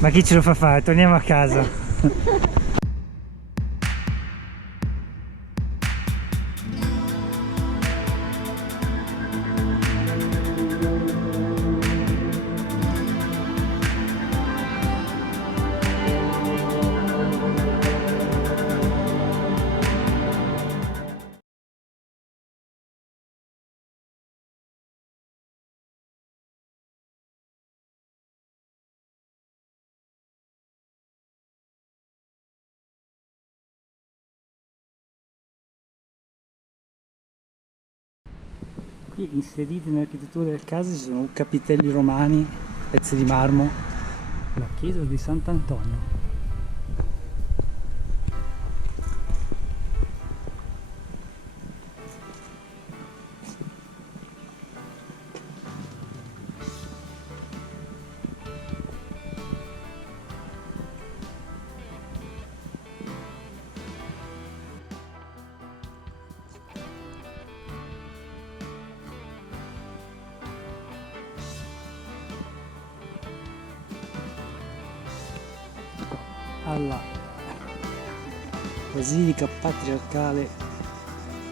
Ma chi ce lo fa fare? Torniamo a casa. Qui inseriti nell'architettura del caso ci sono capitelli romani, pezzi di marmo, la chiesa di Sant'Antonio. Alla Basilica Patriarcale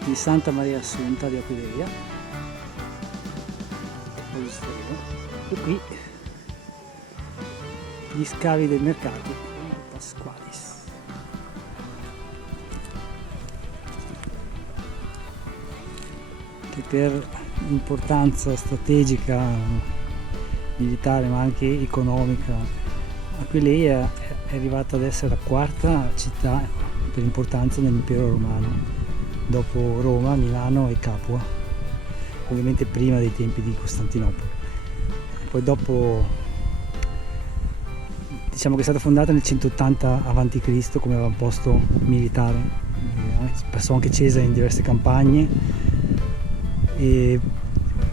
di Santa Maria Assunta di Aquileia, e qui gli scavi del mercato Pasqualis. Che per importanza strategica, militare ma anche economica, Aquileia è arrivata ad essere la quarta città per importanza nell'impero romano, dopo Roma, Milano e Capua, ovviamente prima dei tempi di Costantinopoli. Poi dopo, diciamo che è stata fondata nel 180 a.C. come avamposto militare, passò anche Cesare in diverse campagne e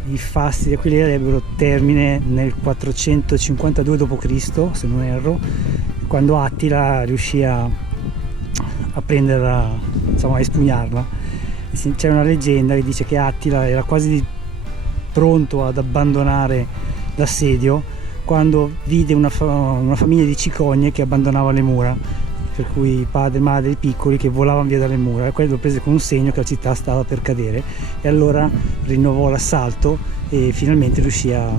i fasti di Aquileia ebbero termine nel 452 d.C., se non erro, quando Attila riuscì a prenderla, insomma a espugnarla. C'è una leggenda che dice che Attila era quasi pronto ad abbandonare l'assedio quando vide una famiglia di cicogne che abbandonava le mura, per cui padre, madre e piccoli che volavano via dalle mura, e quello lo prese come un segno che la città stava per cadere, e allora rinnovò l'assalto e finalmente riuscì a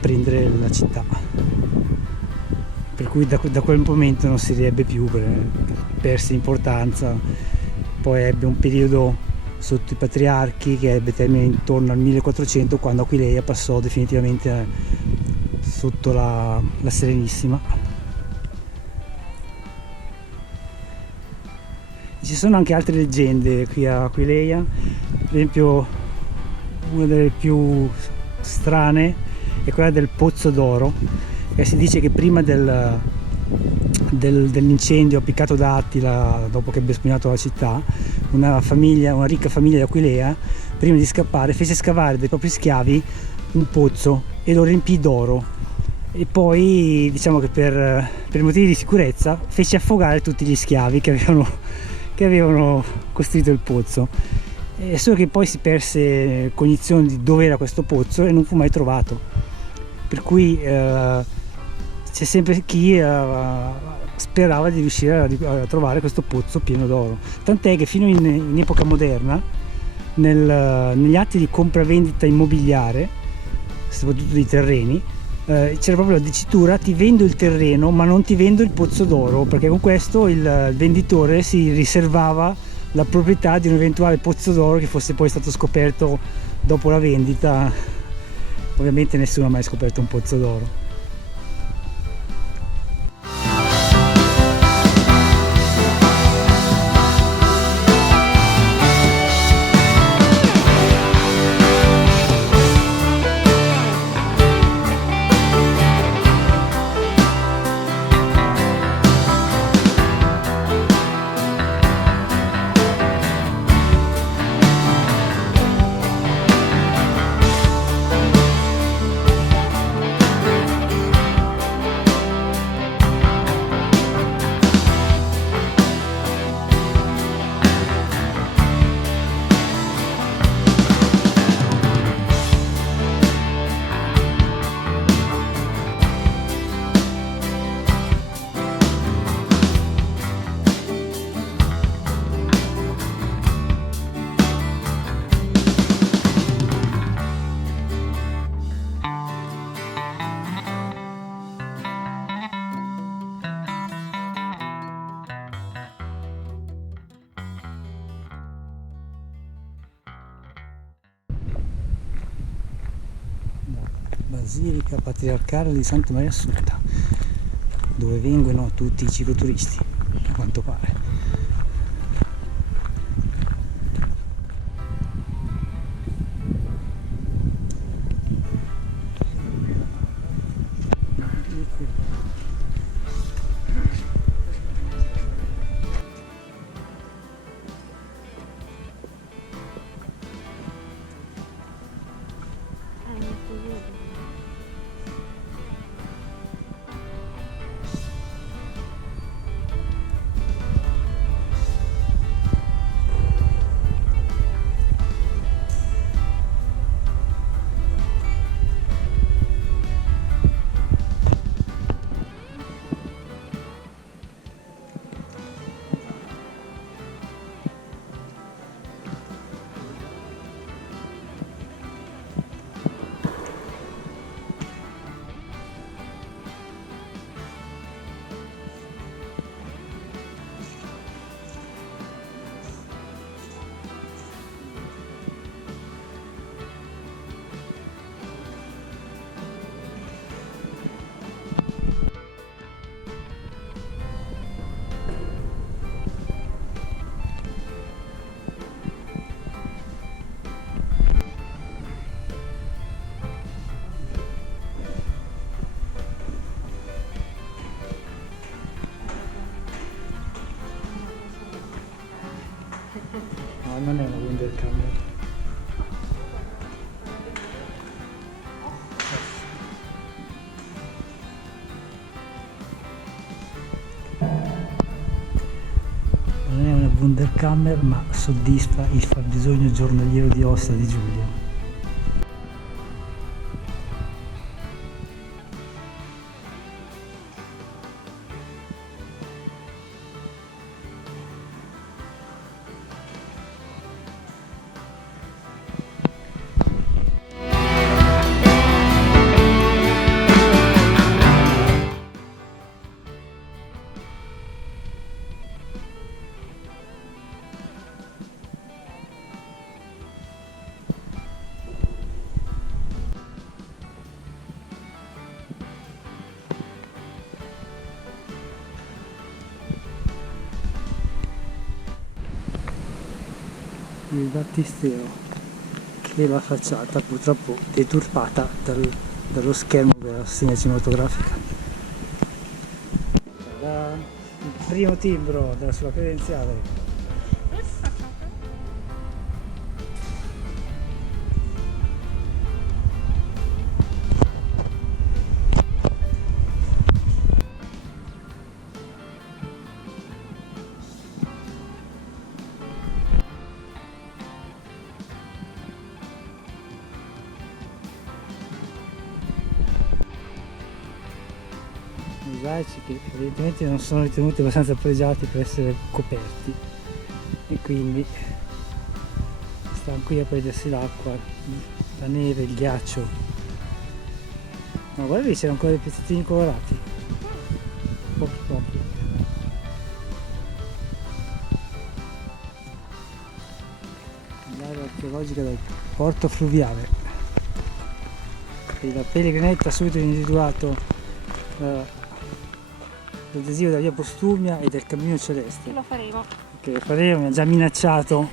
prendere la città. Per cui da quel momento non si riebbe più, perse importanza. Poi ebbe un periodo sotto i patriarchi che ebbe termine intorno al 1400, quando Aquileia passò definitivamente sotto la Serenissima. Ci sono anche altre leggende qui a Aquileia, per esempio una delle più strane è quella del Pozzo d'Oro, e si dice che prima dell'incendio appiccato da Attila dopo che ebbe espugnato la città, una ricca famiglia di Aquileia, prima di scappare, fece scavare dai propri schiavi un pozzo e lo riempì d'oro, e poi diciamo che per motivi di sicurezza fece affogare tutti gli schiavi che avevano costruito il pozzo, solo che poi si perse cognizione di dove era questo pozzo e non fu mai trovato, per cui c'è sempre chi sperava di riuscire a trovare questo pozzo pieno d'oro, tant'è che fino in epoca moderna negli atti di compravendita immobiliare, soprattutto di terreni, c'era proprio la dicitura: ti vendo il terreno ma non ti vendo il pozzo d'oro, perché con questo il venditore si riservava la proprietà di un eventuale pozzo d'oro che fosse poi stato scoperto dopo la vendita. Ovviamente nessuno ha mai scoperto un pozzo d'oro. Basilica Patriarcale di Santa Maria Assunta, dove vengono tutti i cicloturisti, a quanto pare. No, non è una Wunderkammer. Non è una Wunderkammer, ma soddisfa il fabbisogno giornaliero di ossa di Giulia. Il battistero e la facciata purtroppo deturpata dallo schermo della segna cinematografica. Il primo timbro sulla credenziale. Mosaici che evidentemente non sono ritenuti abbastanza pregiati per essere coperti e quindi stanno qui a prendersi l'acqua, la neve, il ghiaccio. Ma guarda lì, c'erano ancora dei pezzettini colorati, pochi. L'area archeologica del porto fluviale e la pellegrinetta ha subito individuato l'adesivo della via Postumia e del cammino celeste. Lo faremo. Che lo faremo, mi ha già minacciato.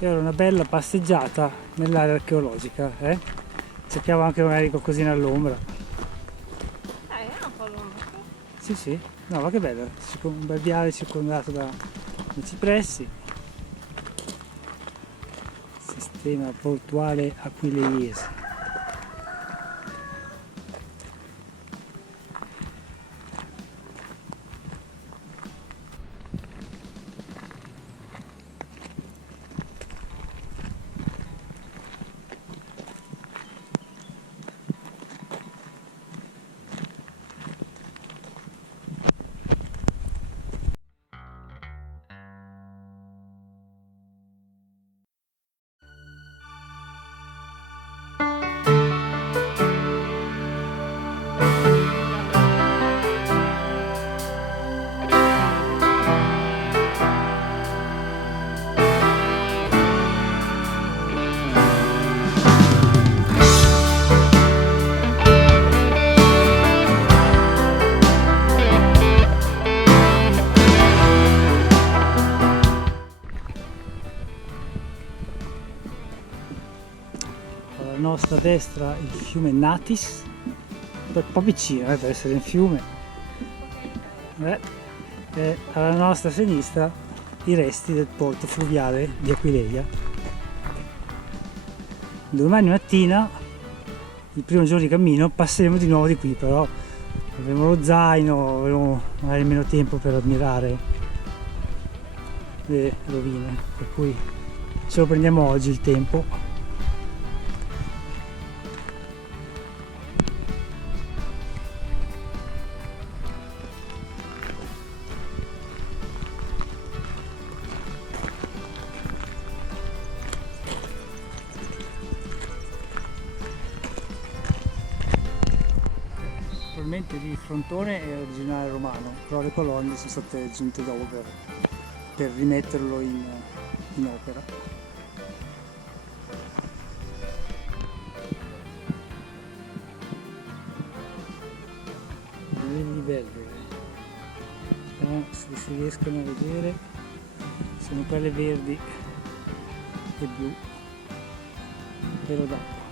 E ora una bella passeggiata nell'area archeologica, cerchiamo anche magari qualcosina all'ombra. È un po' l'ombra. Sì, no, ma che bello, un bel viale circondato da cipressi. Sistema portuale aquileiese. nostra destra il fiume Natis, un po' piccino per essere un fiume, e alla nostra sinistra i resti del porto fluviale di Aquileia. Domani mattina, il primo giorno di cammino, passeremo di nuovo di qui, però avremo lo zaino, avremo magari meno tempo per ammirare le rovine, per cui ce lo prendiamo oggi il tempo. Probabilmente il frontone è originale romano, però le colonne sono state aggiunte dopo per rimetterlo in opera. Belli belli, speriamo se si riescono a vedere, sono quelle verdi e blu, velo d'acqua.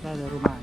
Strada romana.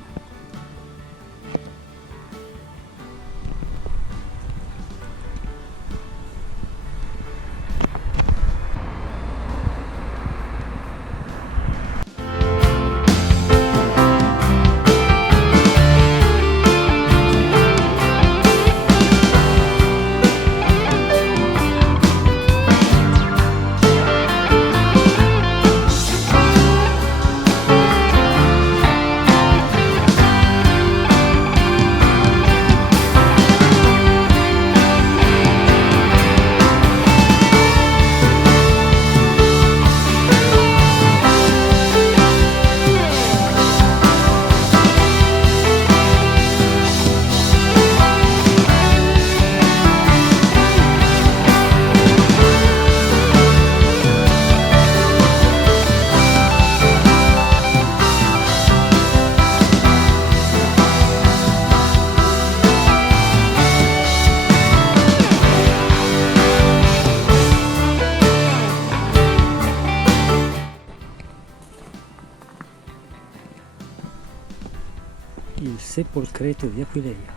Il sepolcreto di Aquileia.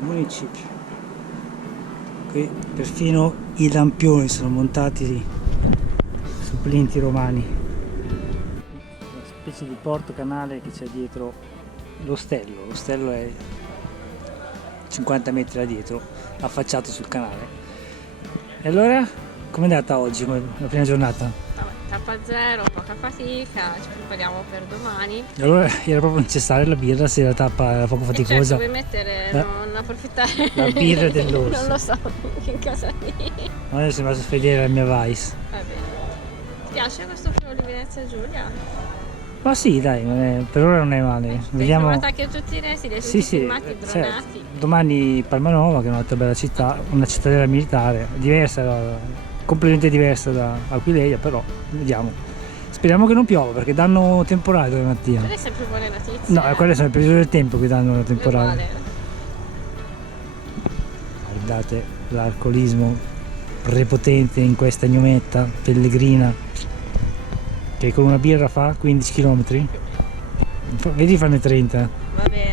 Municipio. Qui perfino i lampioni sono montati su plinti romani. Una specie di porto canale che c'è dietro l'ostello. L'ostello è 50 metri da dietro, affacciato sul canale. E allora, com'è andata oggi, la prima giornata? Tappa zero, poca fatica, ci prepariamo per domani. E allora era proprio necessaria la birra se la tappa era poco faticosa? Certo, vuoi mettere, non approfittare la birra dell'orso. Non lo so, in casa mia. Adesso vado a vedere la mia Vice. Va bene. Ti piace questo Friuli Venezia Giulia? Ma sì, dai, per ora non è male. Hai Vediamo. trovato anche tutti i resti, li hai Sì, tutti sì, filmati, certo. dronati. Domani Palmanova, che è un'altra bella città, una cittadella militare, diversa, completamente diversa da Aquileia, però vediamo. Speriamo che non piova perché danno temporale domani mattina. Quelle sempre buone notizie. No, quelle sono il periodo del tempo che danno temporale. Uguale. Guardate l'alcolismo prepotente in questa gnometta pellegrina che con una birra fa 15 km. Vedi fanne 30. Va bene.